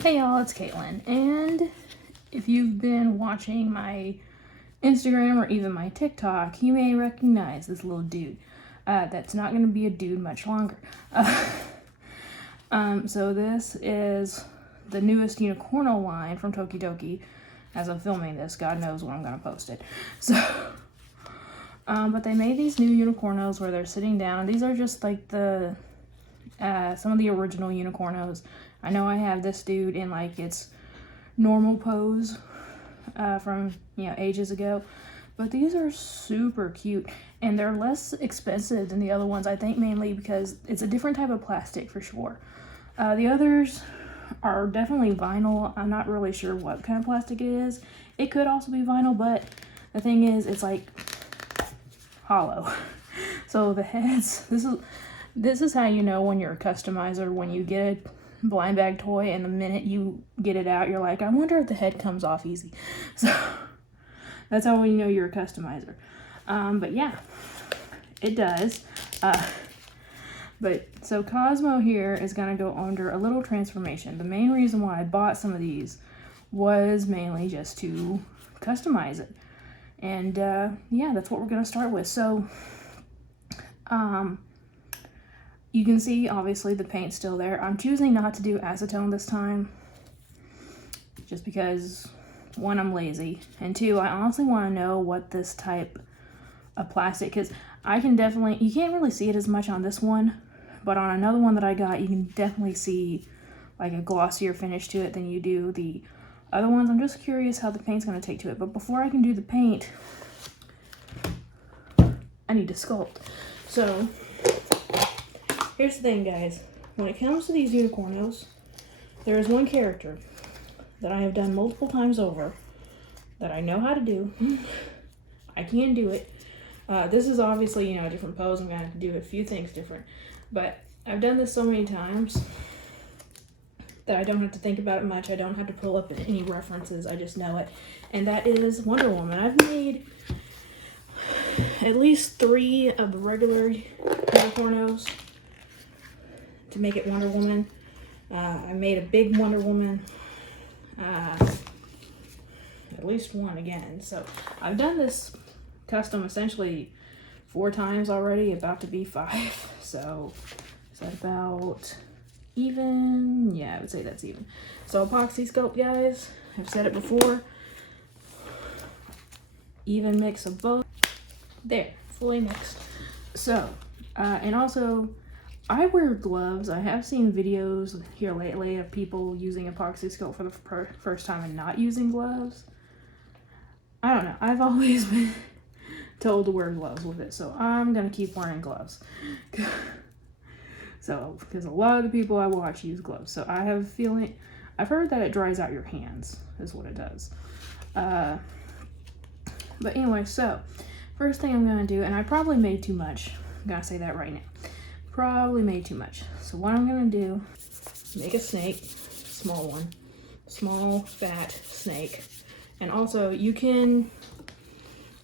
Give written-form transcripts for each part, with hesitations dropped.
Hey y'all, it's Caitlyn, and if you've been watching my Instagram or even my TikTok, you may recognize this little dude. That's not going to be a dude much longer. So this is the newest Unicorno line from Tokidoki. As I'm filming this, God knows when I'm going to post it. So, but they made these new Unicornos where they're sitting down. These are just like the some of the original Unicornos. I know I have this dude in like its normal pose from ages ago, but these are super cute and they're less expensive than the other ones, I think, mainly because it's a different type of plastic for sure. The others are definitely vinyl. I'm not really sure what kind of plastic it is. It could also be vinyl, but the thing is, it's like hollow. So the heads, this is how you know when you're a customizer, when you get a blind bag toy and the minute you get it out, you're like, I wonder if the head comes off easy. So that's how you know you're a customizer. But yeah, it does. But so Cosmo here is going to go under a little transformation. The main reason why I bought some of these was mainly just to customize it. And yeah, that's what we're going to start with. So you can see, obviously, the paint's still there. I'm choosing not to do acetone this time, just because, one, I'm lazy, and two, I honestly want to know what this type of plastic, because I can definitely, you can't really see it as much on this one, but on another one that I got, you can definitely see like a glossier finish to it than you do the other ones. I'm just curious how the paint's going to take to it, but before I can do the paint, I need to sculpt. So here's the thing, guys. When it comes to these Unicornos, there is one character that I have done multiple times over that I know how to do. I can do it. This is obviously, a different pose. I'm going to have to do a few things different. But I've done this so many times that I don't have to think about it much. I don't have to pull up any references. I just know it. And that is Wonder Woman. I've made at least 3 of the regular Unicornos to make it Wonder Woman. I made a big Wonder Woman, at least one again. So I've done this custom essentially 4 times already, about to be 5. So is that about even? Yeah, I would say that's even. So epoxy sculpt, guys, I've said it before, even mix of both. There, fully mixed. So, and also, I wear gloves. I have seen videos here lately of people using epoxy sculpt for the first time and not using gloves. I don't know. I've always been told to wear gloves with it, so I'm gonna keep wearing gloves. So, because a lot of the people I watch use gloves, so I have a feeling, I've heard that it dries out your hands, is what it does. But anyway, so first thing I'm gonna do, and I probably made too much. I'm gonna say that right now. Probably made too much. So what I'm gonna do, make a snake, small one, small fat snake. And also you can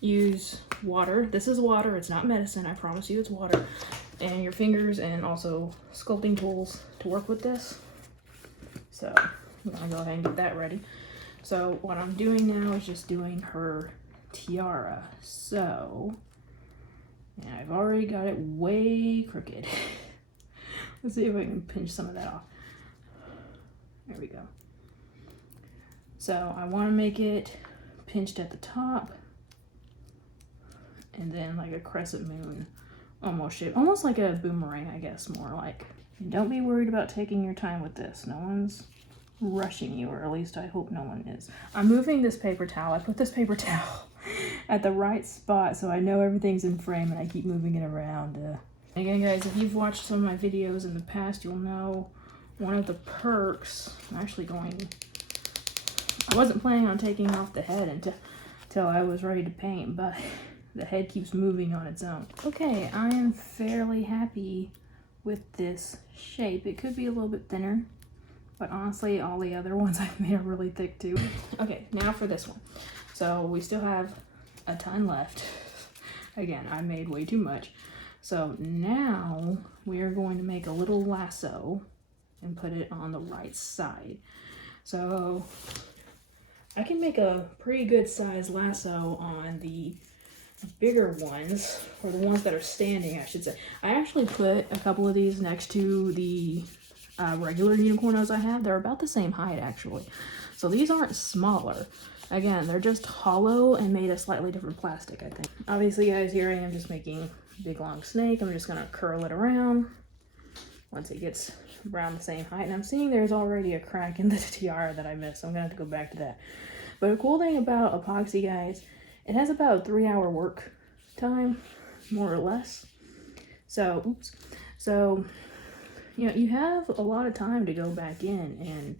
use water. This is water, it's not medicine, I promise you it's water. And your fingers and also sculpting tools to work with this. So I'm gonna go ahead and get that ready. So what I'm doing now is just doing her tiara. So, and I've already got it way crooked. Let's see if I can pinch some of that off. There we go. So I want to make it pinched at the top and then like a crescent moon almost shape, almost like a boomerang, I guess, more like. And don't be worried about taking your time with this. No one's rushing you, or at least I hope no one is. I'm moving this paper towel. I put this paper towel at the right spot so I know everything's in frame, and I keep moving it around. Again, guys, if you've watched some of my videos in the past, you'll know one of the perks. I'm actually going, I wasn't planning on taking off the head until I was ready to paint, but the head keeps moving on its own. Okay, I am fairly happy with this shape. It could be a little bit thinner, but honestly, all the other ones I've made are really thick too. Okay, now for this one. So we still have a ton left. Again, I made way too much. So now we are going to make a little lasso and put it on the right side. So I can make a pretty good size lasso on the bigger ones, or the ones that are standing, I should say. I actually put a couple of these next to the regular unicornos I have. They're about the same height, actually. So these aren't smaller. Again, they're just hollow and made of slightly different plastic, I think. Obviously, guys, here I am just making a big long snake. I'm just gonna curl it around once it gets around the same height. And I'm seeing there's already a crack in the tiara that I missed, so I'm gonna have to go back to that. But a cool thing about epoxy, guys, it has about a 3-hour work time, more or less. So, you know, you have a lot of time to go back in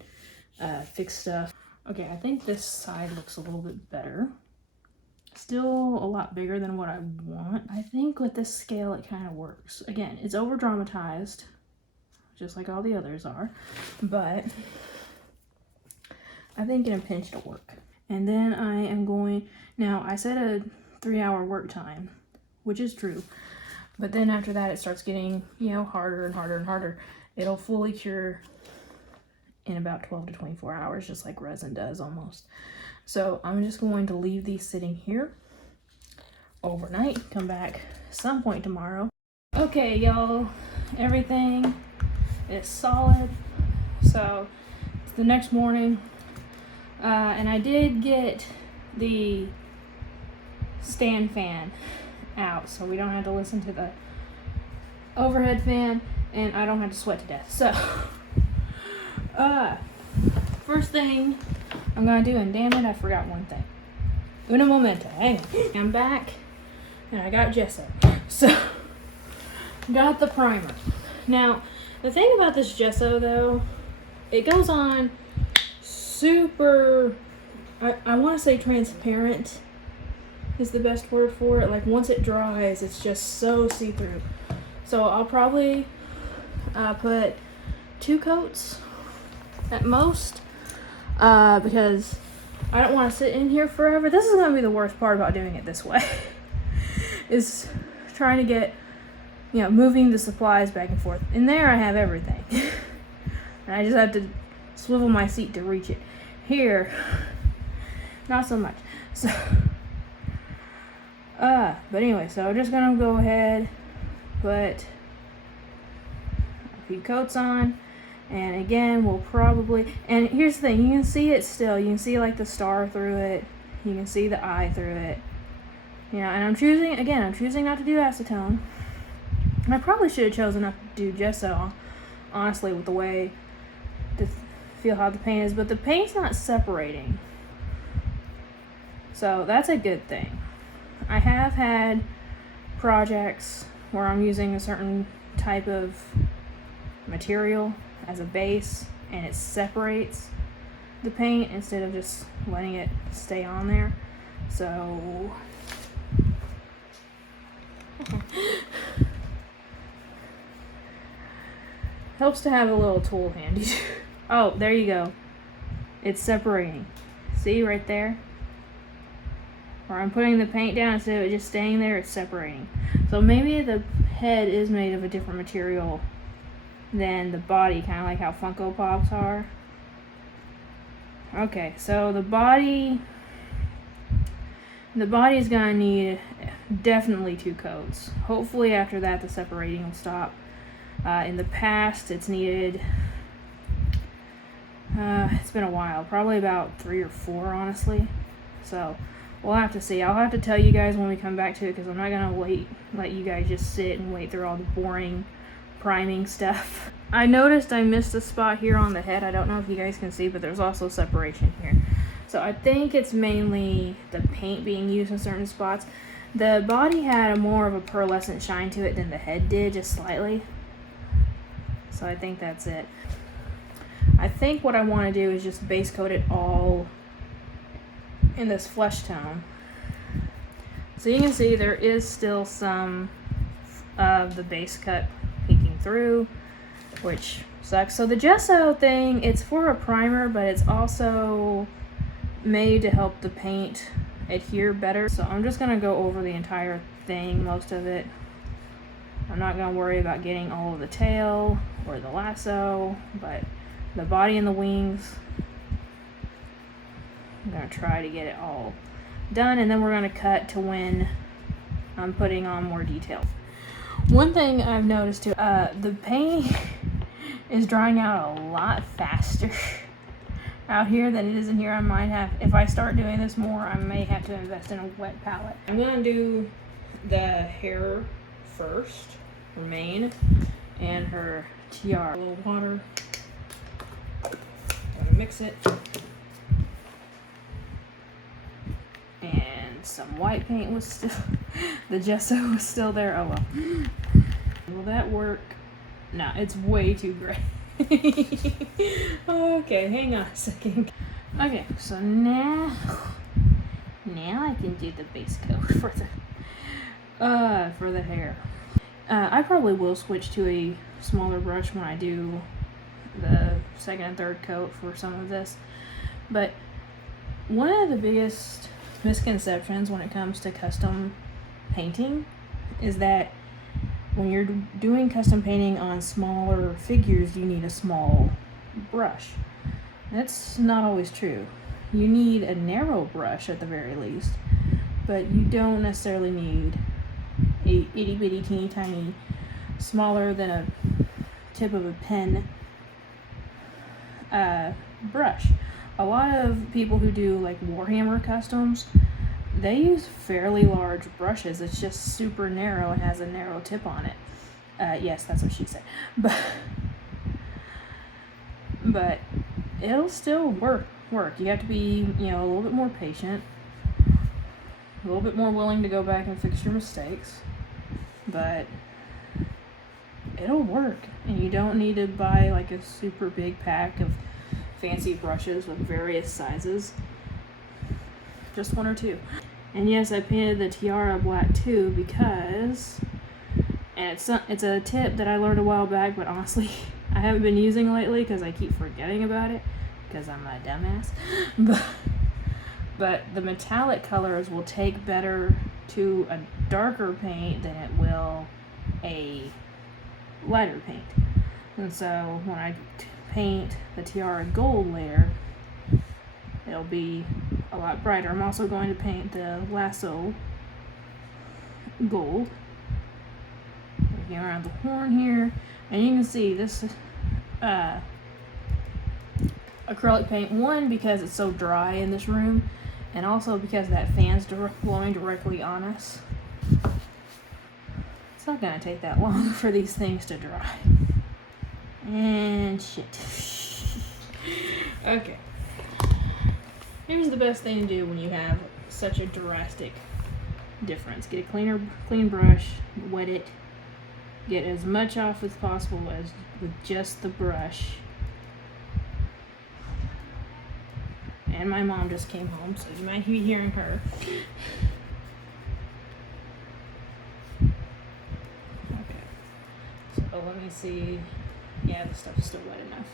and fix stuff. Okay, I think this side looks a little bit better. Still a lot bigger than what I want. I think with this scale, it kind of works. Again, it's over dramatized, just like all the others are, but I think in a pinch it'll work. And then I am going, now I said a 3-hour work time, which is true, but then after that it starts getting, you know, harder and harder and harder. It'll fully cure in about 12 to 24 hours, just like resin does almost. So I'm just going to leave these sitting here overnight, come back some point tomorrow. Okay, y'all, everything is solid. So it's the next morning, and I did get the stand fan out, so we don't have to listen to the overhead fan, and I don't have to sweat to death. So first thing I'm gonna do, and damn it, I forgot one thing. Una momento, hang on. I'm back, and I got gesso. So, got the primer. Now, the thing about this gesso, though, it goes on super, I want to say transparent is the best word for it. Like, once it dries, it's just so see-through. So, I'll probably put 2 coats at most, because I don't want to sit in here forever. This is going to be the worst part about doing it this way, is trying to get, you know, moving the supplies back and forth. In there I have everything, and I just have to swivel my seat to reach it. Here, not so much. So, but anyway, so I'm just going to go ahead, put a few coats on. And again, we'll probably, and here's the thing, you can see it still. You can see like the star through it. You can see the eye through it. You know, and I'm choosing not to do acetone. And I probably should have chosen not to do gesso, honestly, with the way to feel how the paint is. But the paint's not separating. So that's a good thing. I have had projects where I'm using a certain type of material as a base, and it separates the paint instead of just letting it stay on there. So helps to have a little tool handy. Oh, there you go. It's separating. See right there? Where I'm putting the paint down, instead of it just staying there, it's separating. So maybe the head is made of a different material than the body, kind of like how Funko Pops are. Okay, so the body is gonna need definitely 2 coats. Hopefully after that the separating will stop. In the past it's needed, it's been a while, probably about 3 or 4 honestly. So we'll have to see. I'll have to tell you guys when we come back to it, because I'm not gonna let you guys just sit and wait through all the boring priming stuff. I noticed I missed a spot here on the head. I don't know if you guys can see, but there's also separation here. So I think it's mainly the paint being used in certain spots. The body had more of a pearlescent shine to it than the head did, just slightly. So I think that's it. I think what I want to do is just base coat it all in this flesh tone. So you can see there is still some of the base cut peeking through, which sucks. So the gesso thing, it's for a primer, but it's also made to help the paint adhere better. So I'm just gonna go over the entire thing, most of it. I'm not gonna worry about getting all of the tail or the lasso, but the body and the wings, I'm gonna try to get it all done, and then we're gonna cut to when I'm putting on more detail. One thing I've noticed too, the paint is drying out a lot faster out here than it is in here. I might have, if I start doing this more, I may have to invest in a wet palette. I'm gonna do the hair first, her mane, and her tiara. A little water. Gonna mix it. And some white paint was still, the gesso was still there. Oh well. Will that work? No, it's way too gray. Okay, hang on a second. Okay, so now I can do the base coat for the hair. I probably will switch to a smaller brush when I do the second and third coat for some of this. But one of the biggest misconceptions when it comes to custom painting is that when you're doing custom painting on smaller figures, you need a small brush. That's not always true. You need a narrow brush at the very least, but you don't necessarily need a itty bitty teeny tiny, smaller than a tip of a pen brush. A lot of people who do like Warhammer customs, they use fairly large brushes. It's just super narrow and has a narrow tip on it. Yes, that's what she said. But it'll still work. You have to be, a little bit more patient, a little bit more willing to go back and fix your mistakes. But it'll work, and you don't need to buy like a super big pack of fancy brushes with various sizes. Just one or two. And yes, I painted the tiara black too because, and it's a tip that I learned a while back, but honestly I haven't been using lately because I keep forgetting about it because I'm a dumbass. But the metallic colors will take better to a darker paint than it will a lighter paint. And so when I paint the tiara gold later, it'll be a lot brighter. I'm also going to paint the Lasso gold. Looking around the horn here, and you can see this acrylic paint, one because it's so dry in this room, and also because that fan's blowing directly on us. It's not gonna take that long for these things to dry. And shit. Okay. Here's the best thing to do when you have such a drastic difference. Get a clean brush, wet it, get as much off as possible as with just the brush. And my mom just came home, so you might be hearing her. Okay. So let me see. Yeah, the stuff's still wet enough.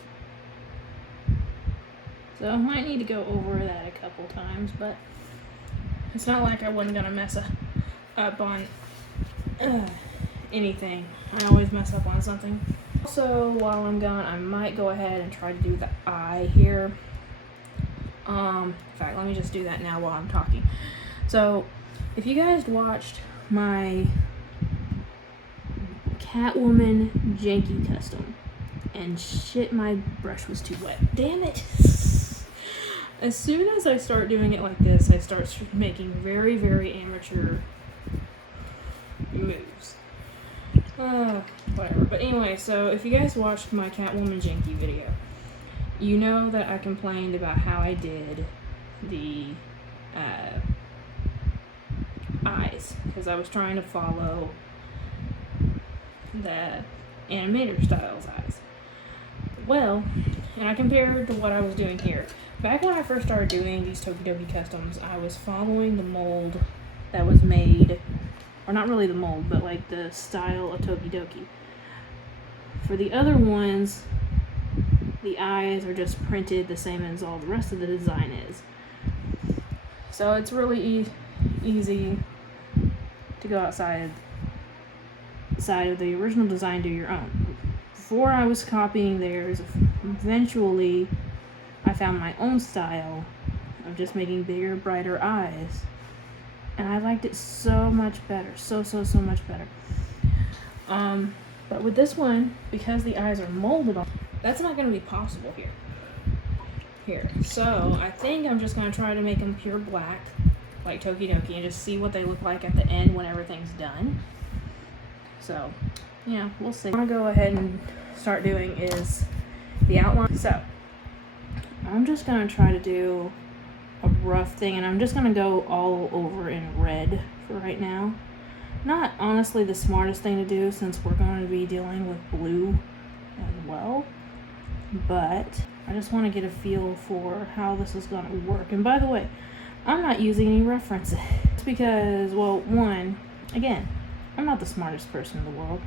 So I might need to go over that a couple times, but it's not like I wasn't gonna mess up on anything. I always mess up on something. Also, while I'm gone, I might go ahead and try to do the eye here. In fact, let me just do that now while I'm talking. So, if you guys watched my Catwoman janky custom, and shit, my brush was too wet. Damn it! As soon as I start doing it like this, I start making very, very amateur moves. Whatever. But anyway, so if you guys watched my Catwoman janky video, you know that I complained about how I did the eyes, because I was trying to follow the animator style's eyes. Well, and I compared to what I was doing here. Back when I first started doing these Tokidoki customs, I was following the mold that was made, or not really the mold, but like the style of Tokidoki. For the other ones, the eyes are just printed the same as all the rest of the design is. So it's really easy to go outside of the original design, do your own. Before I was copying theirs, eventually I found my own style, of just making bigger, brighter eyes. And I liked it so much better. So much better. But with this one, because the eyes are molded on, that's not going to be possible here. So I think I'm just going to try to make them pure black, like Tokidoki, and just see what they look like at the end when everything's done. So, yeah, we'll see. What I'm going to go ahead and start doing is the outline. So, I'm just going to try to do a rough thing, and I'm just going to go all over in red for right now. Not honestly the smartest thing to do since we're going to be dealing with blue as well, but I just want to get a feel for how this is going to work. And by the way, I'm not using any references. It's because, well, one, again, I'm not the smartest person in the world,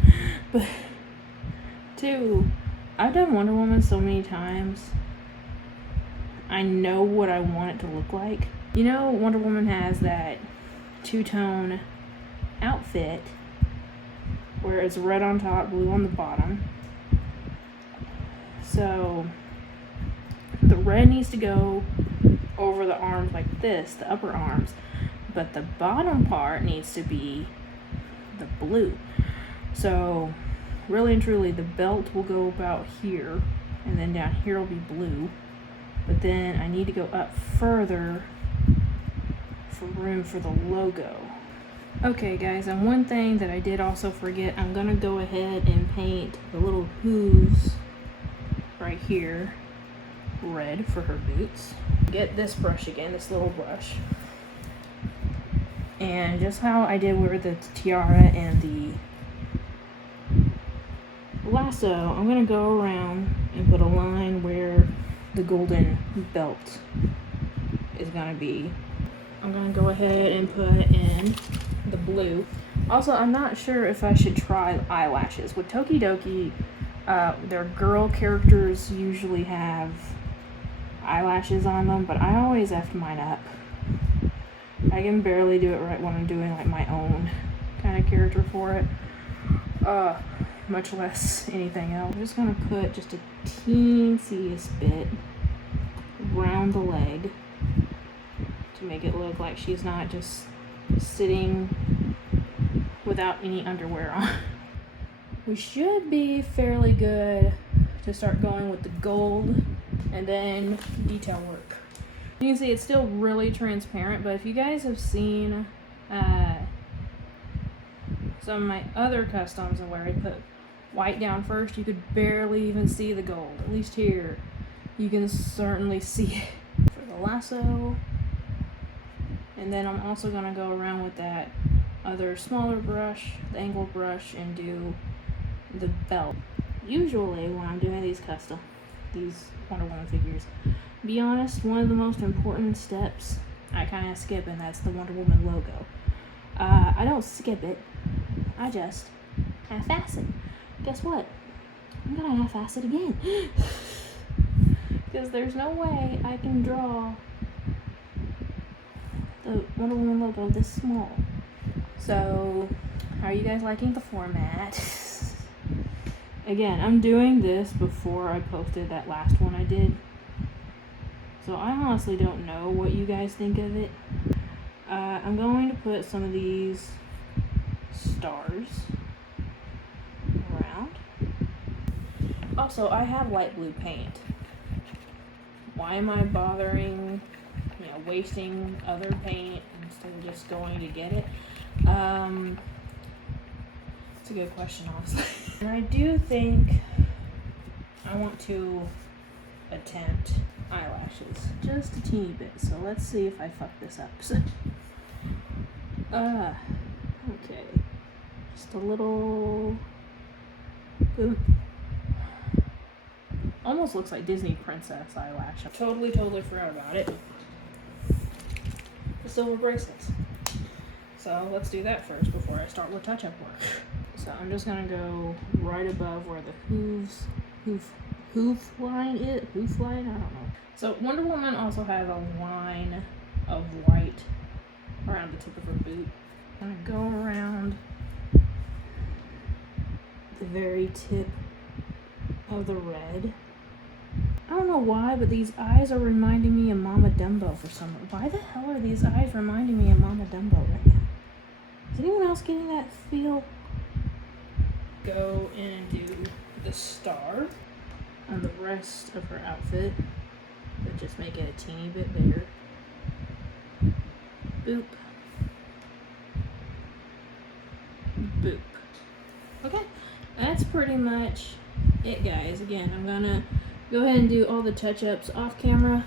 but two, I've done Wonder Woman so many times, I know what I want it to look like. You know, Wonder Woman has that two-tone outfit where it's red on top, blue on the bottom. So the red needs to go over the arms like this, the upper arms, but the bottom part needs to be the blue. So really and truly the belt will go about here, and then down here will be blue, but then I need to go up further for room for the logo. Okay guys, and one thing that I did also forget, I'm gonna go ahead and paint the little hooves right here red for her boots. Get this brush again, this little brush, and just how I did with the tiara and the lasso, I'm gonna go around and put a line where the golden belt is gonna be. I'm gonna go ahead and put in the blue. Also, I'm not sure if I should try eyelashes. With Tokidoki, their girl characters usually have eyelashes on them, but I always F mine up. I can barely do it right when I'm doing like my own kind of character for it. Much less anything else. I'm just gonna put just a teensy bit around the leg to make it look like she's not just sitting without any underwear on. We should be fairly good to start going with the gold and then detail work. You can see it's still really transparent, but if you guys have seen some of my other customs and where I put white down first, you could barely even see the gold. At least here, you can certainly see it. For the lasso, and then I'm also going to go around with that other smaller brush, the angled brush, and do the belt. Usually when I'm doing these Wonder Woman figures, be honest, one of the most important steps I kind of skip, and that's the Wonder Woman logo. I don't skip it, I just half-ass it. Guess what? I'm gonna half-ass it again. Because there's no way I can draw the Wonder Woman logo this small. So, how are you guys liking the format? Again, I'm doing this before I posted that last one I did. So I honestly don't know what you guys think of it. I'm going to put some of these stars around. Also, I have light blue paint. Why am I bothering, wasting other paint instead of just going to get it? It's a good question, honestly. And I do think I want to attempt eyelashes just a teeny bit. So let's see if I fuck this up. So, okay, just a little. Boop. Almost looks like Disney princess eyelash. Totally forgot about it. The silver bracelets. So let's do that first before I start with touch-up work. So I'm just gonna go right above where the hoof line? I don't know. So Wonder Woman also has a line of white around the tip of her boot. I'm gonna go around the very tip of the red. I don't know why, but these eyes are reminding me of Mama Dumbo for some reason. Why the hell are these eyes reminding me of Mama Dumbo right now? Is anyone else getting that feel? Go in and do the star on the rest of her outfit, but just make it a teeny bit bigger. Boop. Boop. Okay, that's pretty much it, guys. Again, I'm gonna go ahead and do all the touch-ups off camera,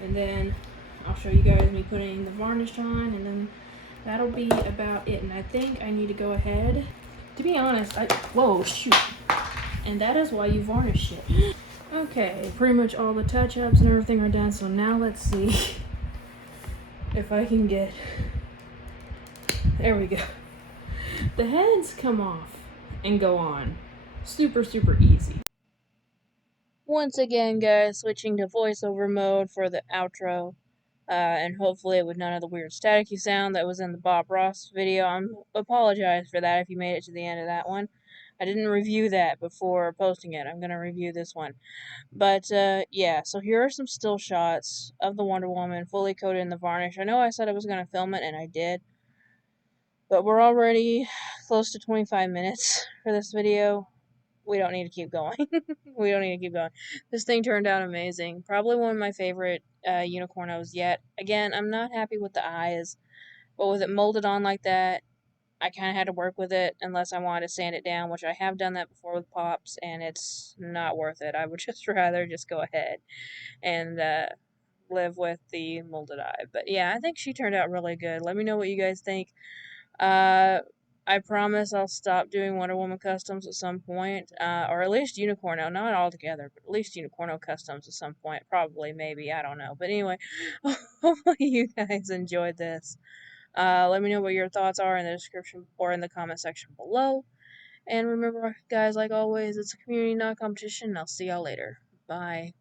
and then I'll show you guys me putting the varnish on, and then that'll be about it. And I think I need to go ahead, to be honest, whoa, shoot. And that is why you varnish it. Okay, pretty much all the touch-ups and everything are done, so now let's see if I can get, there we go. The heads come off and go on. Super, super easy. Once again, guys, switching to voiceover mode for the outro. And hopefully with none of the weird staticky sound that was in the Bob Ross video. I apologize for that if you made it to the end of that one. I didn't review that before posting it. I'm going to review this one. But, yeah, so here are some still shots of the Wonder Woman fully coated in the varnish. I know I said I was going to film it, and I did. But we're already close to 25 minutes for this video. We don't need to keep going. We don't need to keep going. This thing turned out amazing. Probably one of my favorite Unicornos yet. Again, I'm not happy with the eyes, but with it molded on like that, I kind of had to work with it unless I wanted to sand it down, which I have done that before with Pops, and it's not worth it. I would just rather just go ahead and live with the molded eye. But yeah, I think she turned out really good. Let me know what you guys think. I promise I'll stop doing Wonder Woman customs at some point, or at least Unicorno, not all together, but at least Unicorno customs at some point, probably, maybe, I don't know. But anyway, hopefully you guys enjoyed this. Let me know what your thoughts are in the description or in the comment section below. And remember, guys, like always, it's a community, not competition, and I'll see y'all later. Bye.